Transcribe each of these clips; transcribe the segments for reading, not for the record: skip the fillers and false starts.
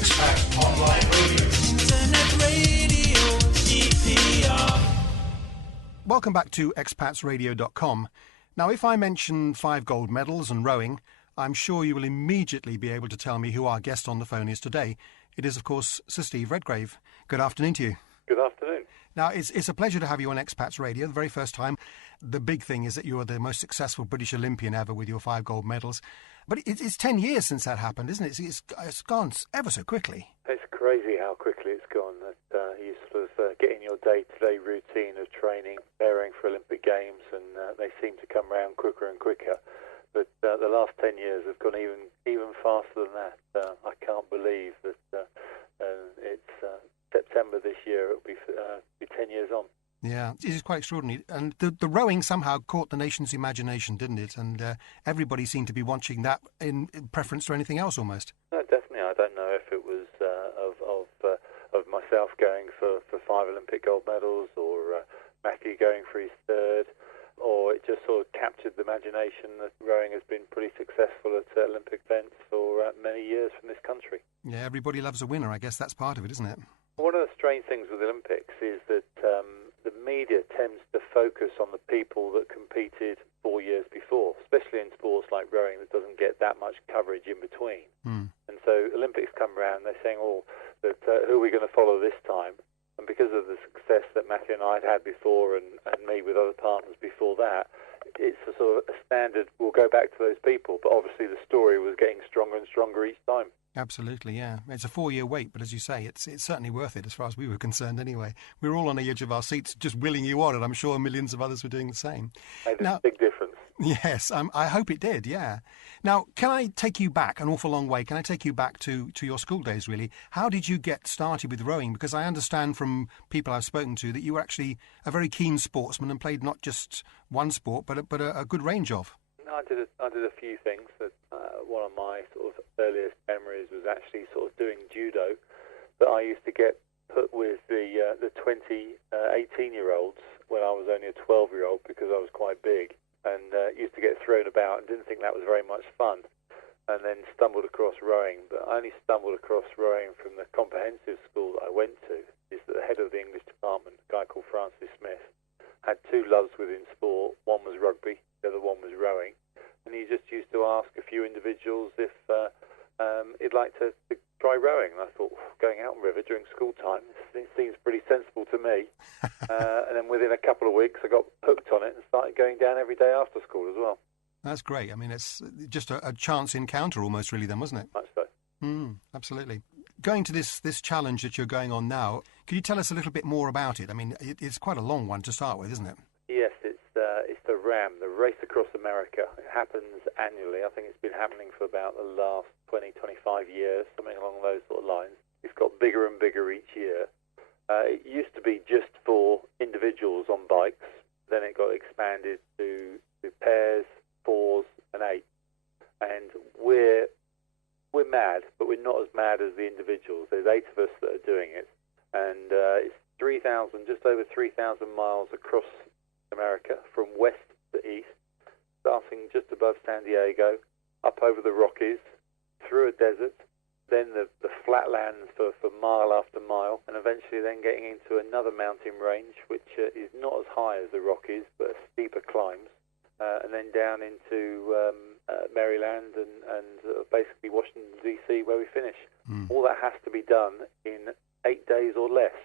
Expat Online Radio. Internet radio, EPR. Welcome back to expatsradio.com. Now, if I mention 5 gold medals and rowing, I'm sure you will immediately be able to tell me who our guest on the phone is today. It is, of course, Sir Steve Redgrave. Good afternoon to you. Good afternoon. Now, it's a pleasure to have you on Expats Radio, the very first time. The big thing is that you are the most successful British Olympian ever with your 5 gold medals. But it's 10 years since that happened, isn't it? It's gone ever so quickly. It's crazy how quickly it's gone. That you sort of get in your day-to-day routine of training, preparing for Olympic Games, and they seem to come round quicker and quicker. But the last 10 years have gone even faster than that. I can't believe that it's September this year. It'll be 10 years on. Yeah, it is quite extraordinary. And the rowing somehow caught the nation's imagination, didn't it? And everybody seemed to be watching that in preference to anything else almost. No, definitely. I don't know if it was of myself going for 5 Olympic gold medals, or Matthew going for his 3rd, or it just sort of captured the imagination that rowing has been pretty successful at Olympic events for many years from this country. Yeah, everybody loves a winner. I guess that's part of it, isn't it? One of the strange things with the Olympics is that the media tends to focus on the people that competed 4 years before, especially in sports like rowing that doesn't get that much coverage in between. And so Olympics come around, they're saying, who are we going to follow this time? And because of the success that Matthew and I had before, and me with other partners before that, it's a sort of a standard, we'll go back to those people. But obviously the story was getting stronger and stronger each time. Absolutely, yeah. It's a 4-year wait, but as you say, it's certainly worth it as far as we were concerned anyway. We were all on the edge of our seats just willing you on, and I'm sure millions of others were doing the same. Made a big difference. Yes, I hope it did, yeah. Now, can I take you back an awful long way? Can I take you back to your school days, really? How did you get started with rowing? Because I understand from people I've spoken to that you were actually a very keen sportsman and played not just one sport, but a good range of. No, I did a few things. That one of my sort of earliest memories was actually sort of doing judo. But I used to get put with the 20 18-year-olds when I was only a 12-year-old because I was quite big, and used to get thrown about and didn't think that was very much fun, and then stumbled across rowing. But I only stumbled across rowing from the comprehensive school that I went to. Is that the head of the English department, a guy called Francis Smith, had 2 loves within sport. One was rugby, the other one was rowing. And he just used to ask a few individuals if he'd like to try rowing. And I thought, going out on river during school time, it seems pretty sensible to me. And then within a couple of weeks, I got hooked on it and started going down every day after school as well. That's great. I mean, it's just a chance encounter almost, really, then, wasn't it? Much so. Absolutely. Going to this challenge that you're going on now, can you tell us a little bit more about it? I mean, it's quite a long one to start with, isn't it? Yes, it's the RAM, the Race Across America. It happens annually. I think it's been happening for about the last 20, 25 years, something along those sort of lines. It's got bigger and bigger each year. It used to be just for individuals on bikes. Then it got expanded to pairs, 4s and 8. And we're mad, but we're not as mad as the individuals. There's 8 of us that are doing it. And it's just over 3,000 miles across America, from west to east, starting just above San Diego, up over the Rockies, through a desert, then the flatlands for mile after mile, and eventually then getting into another mountain range, which is not as high as the Rockies, but steeper climbs, and then down into Maryland and basically Washington, D.C., where we finish. All that has to be done in 8 days or less.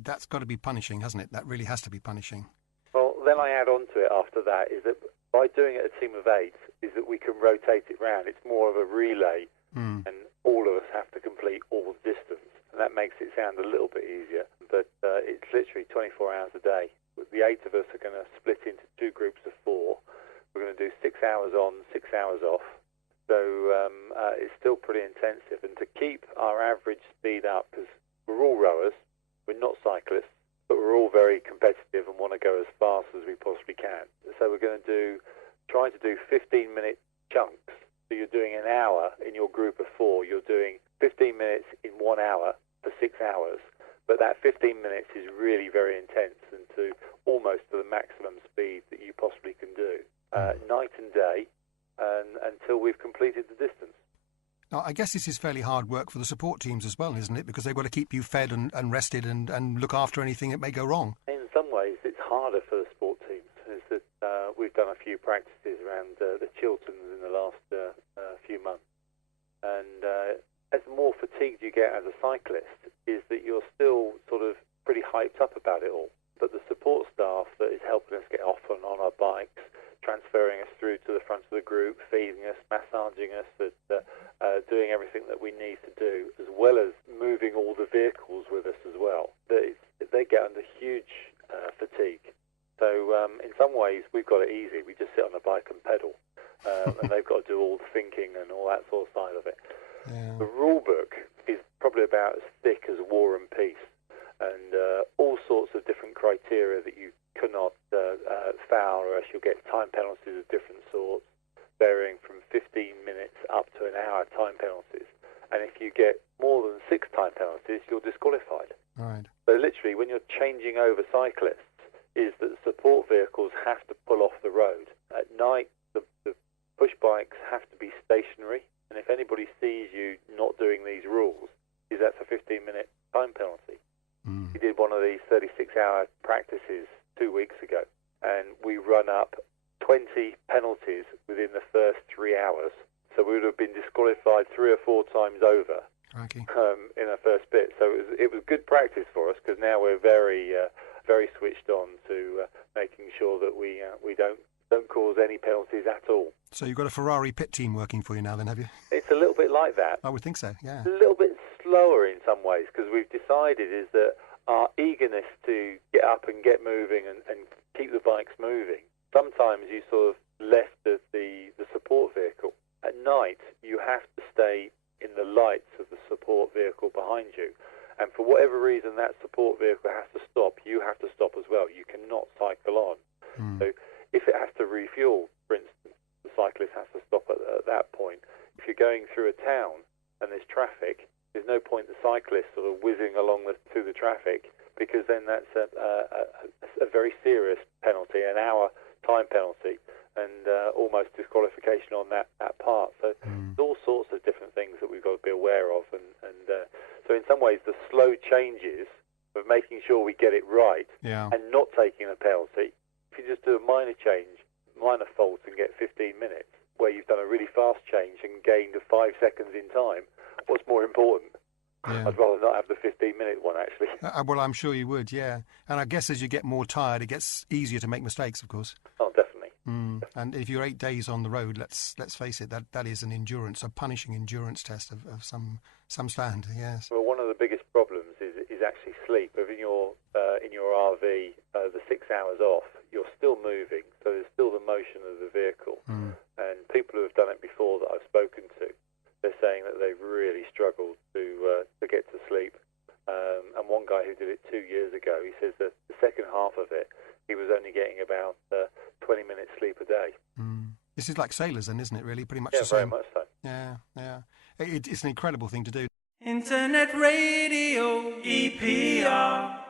That's got to be punishing, hasn't it? That really has to be punishing. Well, then I add on to it after that is that by doing it a team of 8 is that we can rotate it round. It's more of a relay, and all of us have to complete all the distance, and that makes it sound a little bit easier. But it's literally 24 hours a day. The 8 of us are going to split into 2 groups of 4. We're going to do 6 hours on, 6 hours off. So it's still pretty intensive. And to keep our average speed up, because we're all rowers, we're not cyclists, but we're all very competitive and want to go as fast as we possibly can. So we're going to try to do 15-minute chunks. So you're doing an hour in your group of 4. You're doing 15 minutes in 1 hour for 6 hours. But that 15 minutes is really very intense and almost to the maximum speed that you possibly can do, night and day, until we've completed the distance. Now, I guess this is fairly hard work for the support teams as well, isn't it? Because they've got to keep you fed and rested and look after anything that may go wrong. In some ways, it's harder for the sport teams. Is that we've done a few practices around the Chilterns in the last few months, and as more fatigued you get as a cyclist, is that you're still sort of pretty hyped up about it all. But the support staff that is helping us get off and on our bikes, transferring us through to the front of the group, feeding us, massaging us, doing everything that we need to do, as well as moving all the vehicles with us as well, they get under huge fatigue. So in some ways, we've got it easy. We just sit on the bike and pedal, and they've got to do all the thinking and all that sort of side of it. Yeah. The rule book is probably about as thick as War and Peace, and all sorts of different criteria that you cannot foul, or else you'll get time penalties of different sorts, varying from 15 minutes up to an hour time penalties. And if you get more than 6 time penalties, you're disqualified. Right. So literally, when you're changing over cyclists, is that the support vehicles have to pull off the road. At night, the push bikes have to be stationary, and if anybody sees you not doing these rules, is that's a 15-minute time penalty. We did one of these 36-hour practices 2 weeks ago, and we run up 20 penalties within the first 3 hours. So we would have been disqualified 3 or 4 times over in our first bit. So it was good practice for us, because now we're very switched on to making sure that we don't cause any penalties at all. So you've got a Ferrari pit team working for you now, then, have you? It's a little bit like that. I would think so. Yeah. A little bit slower in some ways, because we've decided is that our eagerness to get up and get moving and keep the bikes moving, sometimes you sort of left the support vehicle. At night, you have to stay in the lights of the support vehicle behind you. And for whatever reason that support vehicle has to stop, you have to stop as well. You cannot cycle on. So if it has to refuel, for instance, the cyclist has to stop at that point. If you're going through a town and there's traffic, there's no point the cyclist sort of whizzing along through the traffic, because then that's a very serious penalty, an hour time penalty, and almost disqualification on that part. So there's all sorts of different things that we've got to be aware of, and so in some ways the slow changes of making sure we get it right and not taking a penalty. If you just do a minor change, minor fault, and get 15 minutes, where you've done a really fast change and gained 5 seconds in time, what's more important? Yeah. I'd rather not have the 15-minute one, actually. Well, I'm sure you would, yeah. And I guess as you get more tired, it gets easier to make mistakes, of course. Oh, definitely. And if you're 8 days on the road, let's face it, that is a punishing endurance test of some stand. Yes. Well, one of the biggest problems is actually sleep. If in your RV, the 6 hours off, you're still moving, so there's still the motion of the vehicle. And people who have done it before that I've spoken to, they're saying that they've really struggled to get to sleep. And one guy who did it 2 years ago, he says that the second half of it, he was only getting about 20 minutes sleep a day. This is like sailors then, isn't it, really? Pretty much Yeah, the same. very much so. Yeah. It's an incredible thing to do. Internet Radio, EPR.